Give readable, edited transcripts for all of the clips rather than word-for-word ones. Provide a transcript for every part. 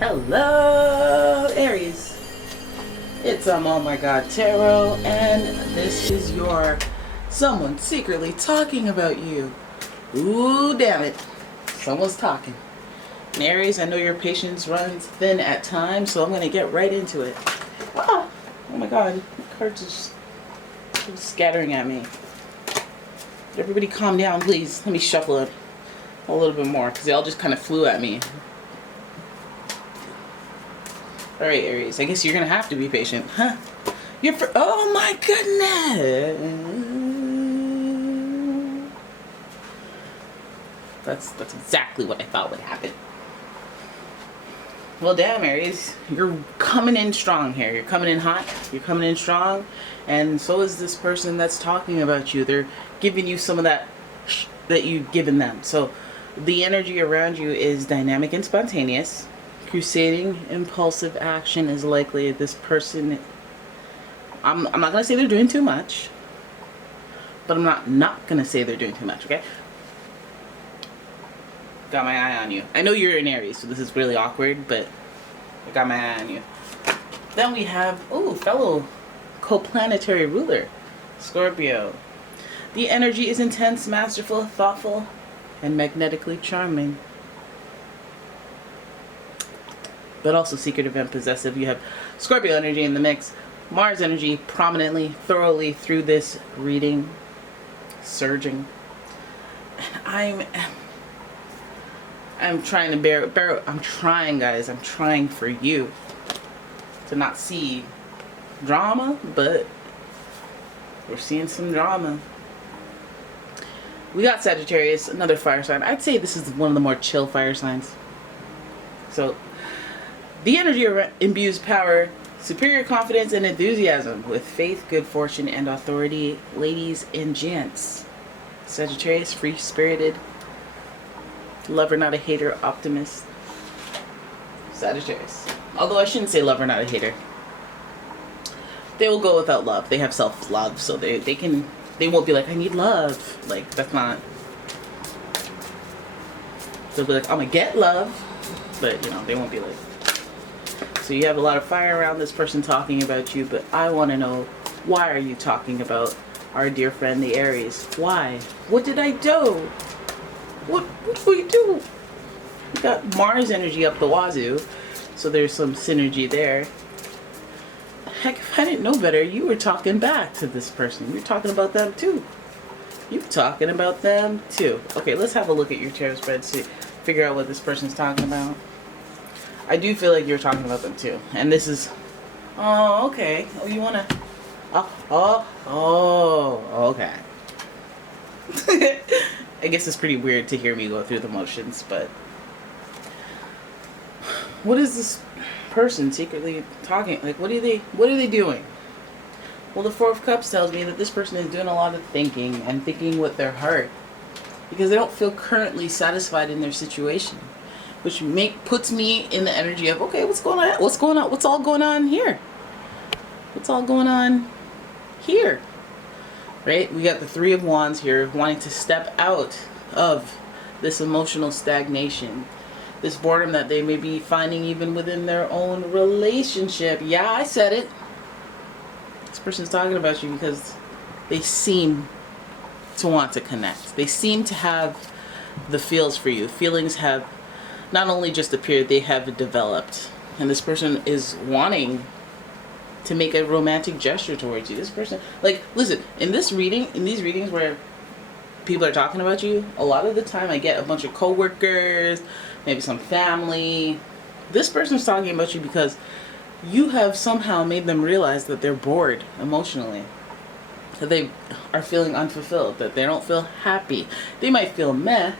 Hello, Aries. It's umomgtarot, and this is your someone secretly talking about you. Ooh, damn it. Someone's talking. And Aries, I know your patience runs thin at times, so I'm going to get right into it. Oh my god. The cards are just scattering at me. Everybody calm down, please. Let me shuffle it a little bit more, because they all just kind of flew at me. Alright, Aries, I guess you're going to have to be patient. Huh? Oh my goodness! That's exactly what I thought would happen. Well, damn, Aries, you're coming in strong here. You're coming in hot. You're coming in strong. And so is this person that's talking about you. They're giving you some of that that you've given them. So the energy around you is dynamic and spontaneous. Crusading, impulsive action is likely. This person, I'm not going to say they're doing too much, but I'm not going to say they're doing too much, okay? Got my eye on you. I know you're an Aries, so this is really awkward, but I got my eye on you. Then we have, fellow co-planetary ruler, Scorpio. The energy is intense, masterful, thoughtful, and magnetically charming, but also secretive and possessive. You have Scorpio energy in the mix, Mars energy prominently, thoroughly through this reading, surging. I'm trying to I'm trying, guys. I'm trying for you to not see drama, but we're seeing some drama. We got Sagittarius, another fire sign. I'd say this is one of the more chill fire signs. So the energy imbues power, superior confidence, and enthusiasm with faith, good fortune, and authority. Ladies and gents, Sagittarius, free-spirited, lover, not a hater, optimist. Sagittarius. Although I shouldn't say lover, not a hater. They will go without love. They have self-love, so they won't be like, I need love. Like, that's not. They'll be like, I'm gonna get love, but they won't be like. So you have a lot of fire around this person talking about you, but I want to know, why are you talking about our dear friend the Aries? Why? What did I do? What do we do? We got Mars energy up the wazoo, so there's some synergy there. Heck, if I didn't know better, you were talking back to this person. You're talking about them too. You're talking about them too. Okay, let's have a look at your tarot spread to figure out what this person's talking about. I do feel like you're talking about them too. And this is, okay. Oh, you wanna, okay. I guess it's pretty weird to hear me go through the motions, but what is this person secretly talking? Like, what are they doing? Well, the Four of Cups tells me that this person is doing a lot of thinking and thinking with their heart because they don't feel currently satisfied in their situation. Which puts me in the energy of, okay, what's going on? What's going on? What's all going on here? What's all going on here? Right? We got the Three of Wands here, wanting to step out of this emotional stagnation, this boredom that they may be finding even within their own relationship. Yeah, I said it. This person's talking about you because they seem to want to connect. They seem to have the feels for you. Feelings have not only just appeared, they have developed. And this person is wanting to make a romantic gesture towards you. This person, like, listen, in these readings where people are talking about you, a lot of the time I get a bunch of coworkers, maybe some family. This person's talking about you because you have somehow made them realize that they're bored emotionally. That they are feeling unfulfilled, that they don't feel happy. They might feel meh.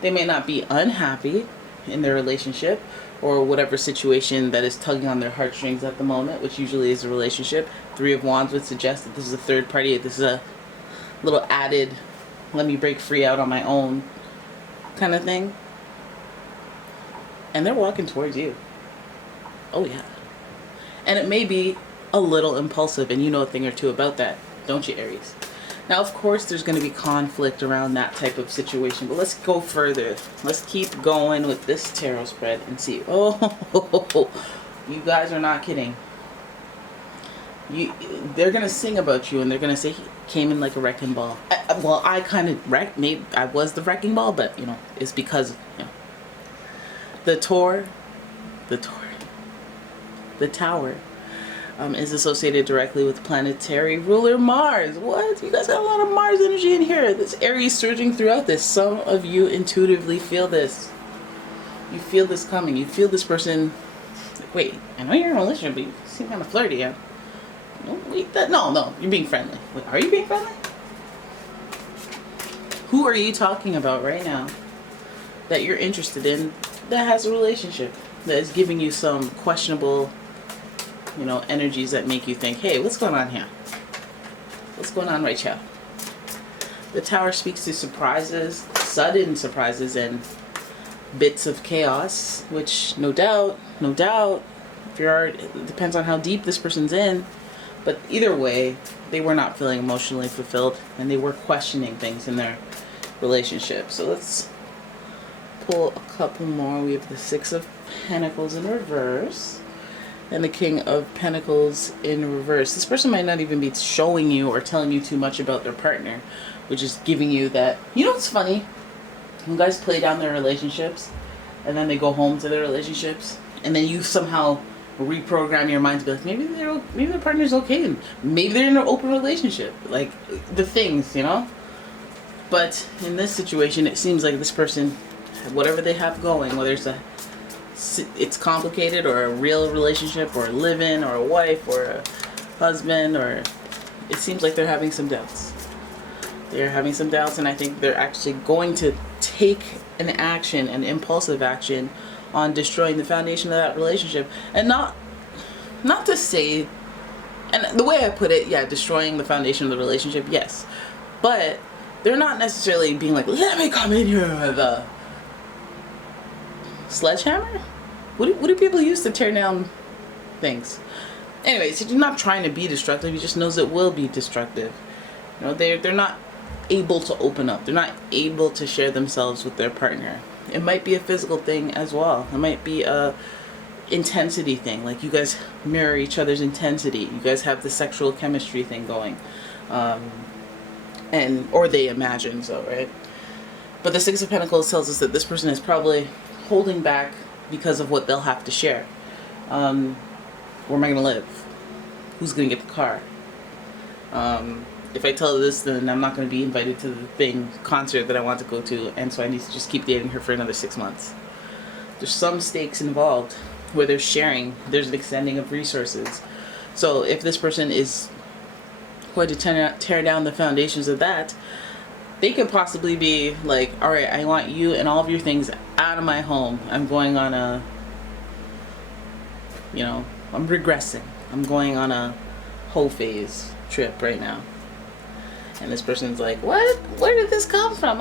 They may not be unhappy in their relationship or whatever situation that is tugging on their heartstrings at the moment, which usually is a relationship. Three of Wands would suggest that this is a third party. This is a little added, let me break free out on my own kind of thing. And they're walking towards you. Oh yeah. And it may be a little impulsive, and you know a thing or two about that, don't you, Aries? Now, of course, there's going to be conflict around that type of situation, but let's go further. Let's keep going with this tarot spread and see. Oh, you guys are not kidding. They're going to sing about you, and they're going to say he came in like a wrecking ball. I kind of maybe I was the wrecking ball, but, you know, it's because, you know, the tower is associated directly with planetary ruler Mars. What? You guys got a lot of Mars energy in here. This Aries surging throughout this. Some of you intuitively feel this. You feel this coming. You feel this person. Wait, I know you're in a relationship, but you seem kind of flirty, yeah? No, wait, no, you're being friendly. Wait, are you being friendly? Who are you talking about right now that you're interested in that has a relationship that is giving you some questionable, you know, energies that make you think, hey, what's going on here? What's going on right here? The Tower speaks to surprises, sudden surprises, and bits of chaos, which no doubt, if it depends on how deep this person's in, but either way, they were not feeling emotionally fulfilled, and they were questioning things in their relationship. So let's pull a couple more. We have the Six of Pentacles in reverse and the King of Pentacles in reverse. This person might not even be showing you or telling you too much about their partner, which is giving you that, you know what's funny? When guys play down their relationships and then they go home to their relationships, and then you somehow reprogram your mind to be like, maybe their partner's okay, and maybe they're in an open relationship, like the things, you know. But in this situation, it seems like this person, whatever they have going, whether it's complicated or a real relationship or a live-in or a wife or a husband, or it seems like they're having some doubts. They're having some doubts, and I think they're actually going to take an action, an impulsive action, on destroying the foundation of that relationship. And not to say, and the way I put it, yeah, destroying the foundation of the relationship, yes. But they're not necessarily being like, let me come in here with a sledgehammer? What do people use to tear down things? Anyways, he's not trying to be destructive, he just knows it will be destructive. You know, they're not able to open up. They're not able to share themselves with their partner. It might be a physical thing as well. It might be a intensity thing. Like, you guys mirror each other's intensity. You guys have the sexual chemistry thing going. Or they imagine so, right? But the Six of Pentacles tells us that this person is probably holding back because of what they'll have to share. Where am I going to live? Who's going to get the car? If I tell her this, then I'm not going to be invited to the concert that I want to go to, and so I need to just keep dating her for another 6 months. There's some stakes involved where there's sharing, there's an extending of resources. So if this person is going to tear down the foundations of that, they could possibly be like, all right, I want you and all of your things out of my home. I'm going on a, you know, I'm regressing. I'm going on a whole phase trip right now. And this person's like, what? Where did this come from?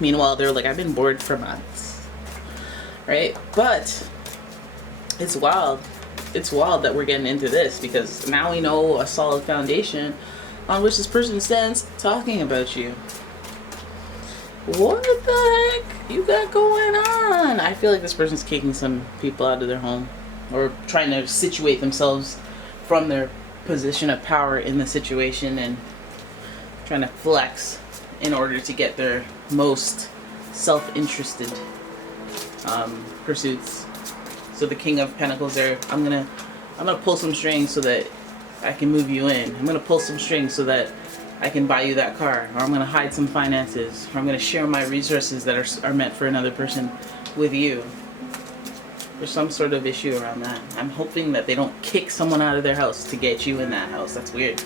Meanwhile, they're like, I've been bored for months. Right? But it's wild. It's wild that we're getting into this, because now we know a solid foundation on which this person stands talking about you. What the heck you got going on? I feel like this person's kicking some people out of their home, or trying to situate themselves from their position of power in the situation, and trying to flex in order to get their most self-interested pursuits. So the King of Pentacles there, I'm gonna pull some strings so that I can move you in. I'm gonna pull some strings so that I can buy you that car, or I'm gonna hide some finances, or I'm gonna share my resources that are meant for another person with you. There's some sort of issue around that. I'm hoping that they don't kick someone out of their house to get you in that house. That's weird.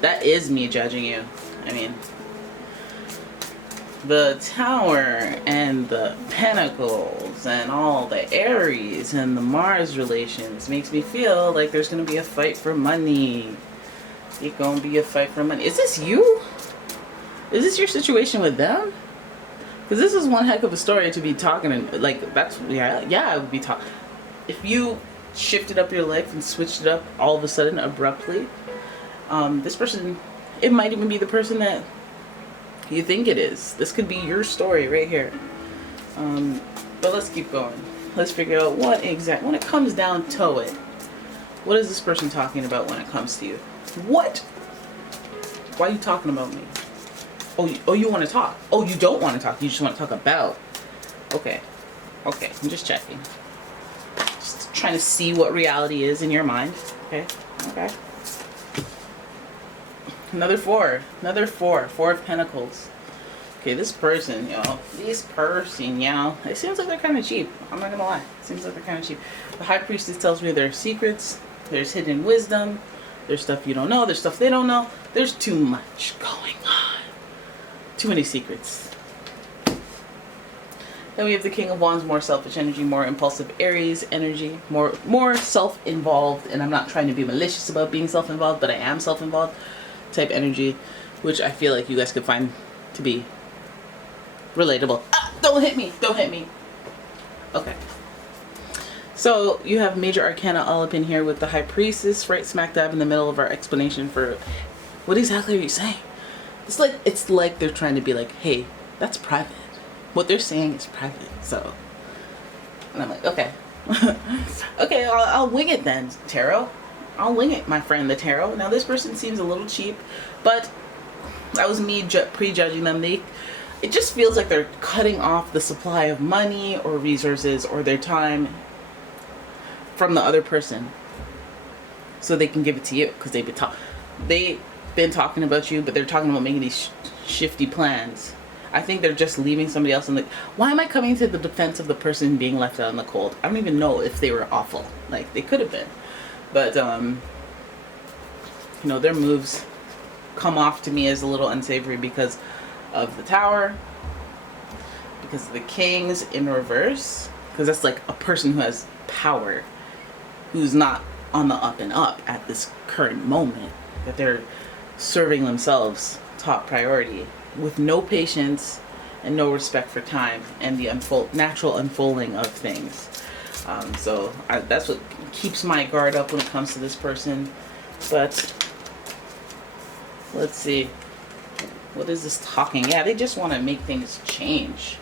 That is me judging you. I mean, the Tower and the Pentacles and all the Aries and the Mars relations makes me feel like there's going to be a fight for money. It's going to be a fight for money. Is this you? Is this your situation with them? Because this is one heck of a story to be talking, and like, that's, yeah, I would be talking. If you shifted up your life and switched it up all of a sudden, abruptly, this person It might even be the person that you think it is. This could be your story right here. But let's keep going. Let's figure out when it comes down to it, what is this person talking about when it comes to you? What? Why are you talking about me? Oh, you want to talk. Oh, you don't want to talk. You just want to talk about. Okay. I'm just checking. Just trying to see what reality is in your mind. Okay. Another four. Four of Pentacles. Okay, this person, y'all. It seems like they're kind of cheap. I'm not gonna lie. It seems like they're kind of cheap. The High Priestess tells me there's secrets. There's hidden wisdom. There's stuff you don't know. There's stuff they don't know. There's too much going on. Too many secrets. Then we have the King of Wands, more selfish energy, more impulsive Aries energy, more self-involved, and I'm not trying to be malicious about being self-involved, but I am self-involved type energy, which I feel like you guys could find to be relatable. Don't hit me. Okay. So you have major arcana all up in here with the High Priestess right smack dab in the middle of our explanation for what exactly are you saying? It's like they're trying to be like, hey, that's private. What they're saying is private. So, and I'm like, okay. Okay, I'll wing it then, tarot. I'll wing it, my friend, the tarot. Now this person seems a little cheap, but that was me prejudging them. It just feels like they're cutting off the supply of money or resources or their time from the other person so they can give it to you, because they've been talking about you, but they're talking about making these shifty plans. I think they're just leaving somebody else in the... Why am I coming to the defense of the person being left out in the cold? I don't even know if they were awful. Like, they could have been. But, their moves come off to me as a little unsavory because of the Tower, because of the Kings in reverse, because that's like a person who has power, who's not on the up and up at this current moment, that they're serving themselves top priority with no patience and no respect for time and the natural unfolding of things. So that's what keeps my guard up when it comes to this person. But let's see. What is this talking? Yeah, they just want to make things change.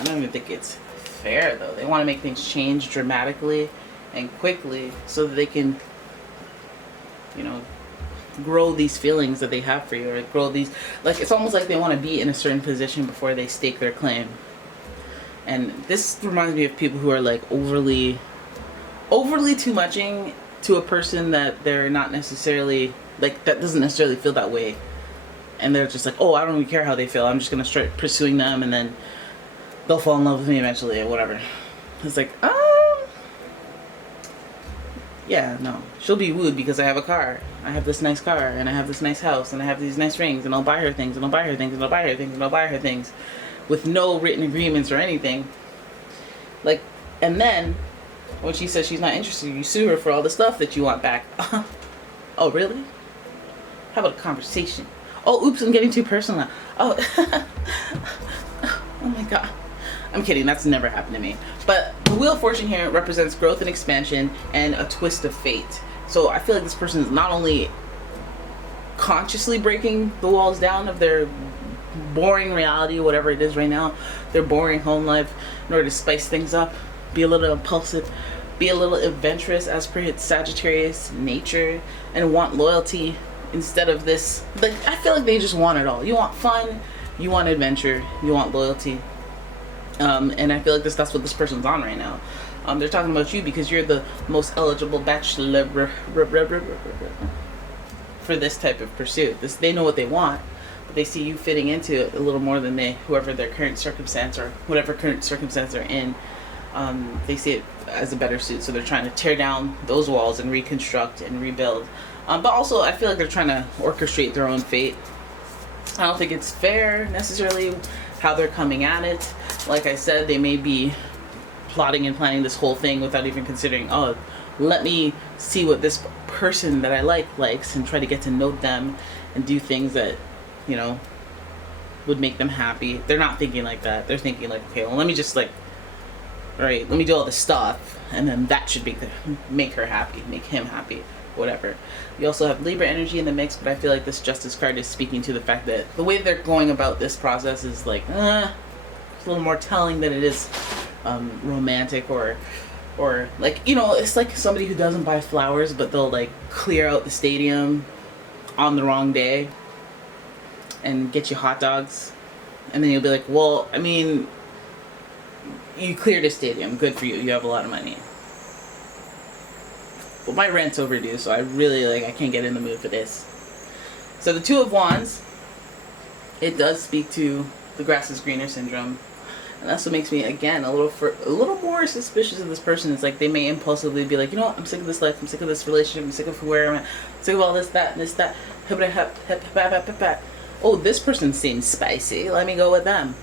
I don't even think it's fair, though. They want to make things change dramatically and quickly so that they can, grow these feelings that they have for you, or grow these, like, it's almost like they want to be in a certain position before they stake their claim. And this reminds me of people who are like overly too muching to a person that they're not necessarily, like, that doesn't necessarily feel that way. And they're just like, oh, I don't even care how they feel. I'm just going to start pursuing them, and then they'll fall in love with me eventually, or whatever. It's like, yeah, no. She'll be wooed because I have a car. I have this nice car, and I have this nice house, and I have these nice rings, and I'll buy her things, and I'll buy her things, and I'll buy her things, and I'll buy her things, with no written agreements or anything. Like, and then, when she says she's not interested, you sue her for all the stuff that you want back. Oh, really? How about a conversation? Oh, oops, I'm getting too personal now. Oh, oh my God. I'm kidding, that's never happened to me. But the Wheel of Fortune here represents growth and expansion and a twist of fate. So I feel like this person is not only consciously breaking the walls down of their boring reality, whatever it is right now, their boring home life, in order to spice things up, be a little impulsive, be a little adventurous as per its Sagittarius nature, and want loyalty instead of this. Like, I feel like they just want it all. You want fun, you want adventure, you want loyalty. And I feel like that's what this person's on right now. They're talking about you because you're the most eligible bachelor for this type of pursuit. They know what they want, but they see you fitting into it a little more than whoever their current circumstance or whatever current circumstance they're in. They see it as a better suit, so they're trying to tear down those walls and reconstruct and rebuild. But also, I feel like they're trying to orchestrate their own fate. I don't think it's fair necessarily how they're coming at it. Like I said, they may be plotting and planning this whole thing without even considering, oh, let me see what this person that I likes, and try to get to know them and do things that, would make them happy. They're not thinking like that. They're thinking like, okay, well, let me just let me do all this stuff, and then that should make her happy, make him happy. whatever. You also have Libra energy in the mix, but I feel like this Justice card is speaking to the fact that the way they're going about this process is like, it's a little more telling than it is romantic or like, you know, it's like somebody who doesn't buy flowers, but they'll like clear out the stadium on the wrong day and get you hot dogs. And then you'll be like, well, I mean, you cleared a stadium. Good for you. You have a lot of money. Well, my rent's overdue, so I really, like, I can't get in the mood for this. So the Two of Wands, it does speak to the grass is greener syndrome. And that's what makes me, again, a little more suspicious of this person. It's like they may impulsively be like, you know what, I'm sick of this life. I'm sick of this relationship. I'm sick of where I'm at. I'm sick of all this, that, and this, that. Oh, this person seems spicy. Let me go with them.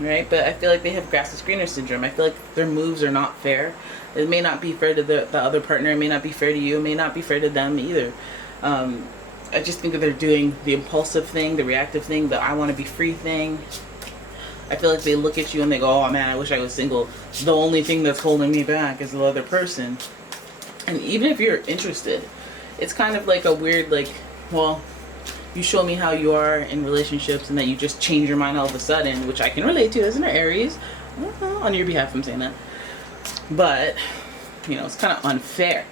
Right? But I feel like they have grass is greener syndrome. I feel like their moves are not fair. It may not be fair to the other partner. It may not be fair to you. It may not be fair to them either. I just think that they're doing the impulsive thing, the reactive thing, the I want to be free thing. I feel like they look at you and they go, oh man, I wish I was single. The only thing that's holding me back is the other person. And even if you're interested, it's kind of like a weird, like, well, you show me how you are in relationships and that you just change your mind all of a sudden, which I can relate to as an Aries. On your behalf, I'm saying that. But, you know, it's kind of unfair.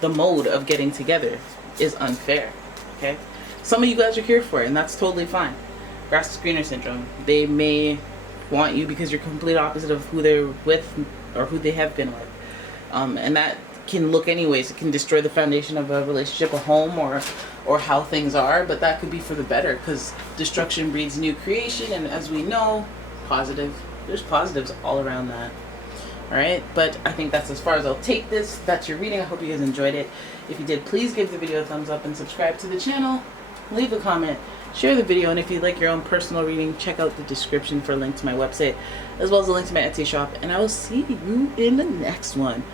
The mode of getting together is unfair, okay? Some of you guys are here for it, and that's totally fine. Grass is greener syndrome. They may want you because you're complete opposite of who they're with or who they have been with. And that can look anyways. It can destroy the foundation of a relationship, a home, or how things are, but that could be for the better because destruction breeds new creation, and as we know, there's positives all around that. Alright, but I think that's as far as I'll take this. That's your reading. I hope you guys enjoyed it. If you did, please give the video a thumbs up and subscribe to the channel. Leave a comment, share the video, and if you'd like your own personal reading, check out the description for a link to my website, as well as a link to my Etsy shop, and I will see you in the next one.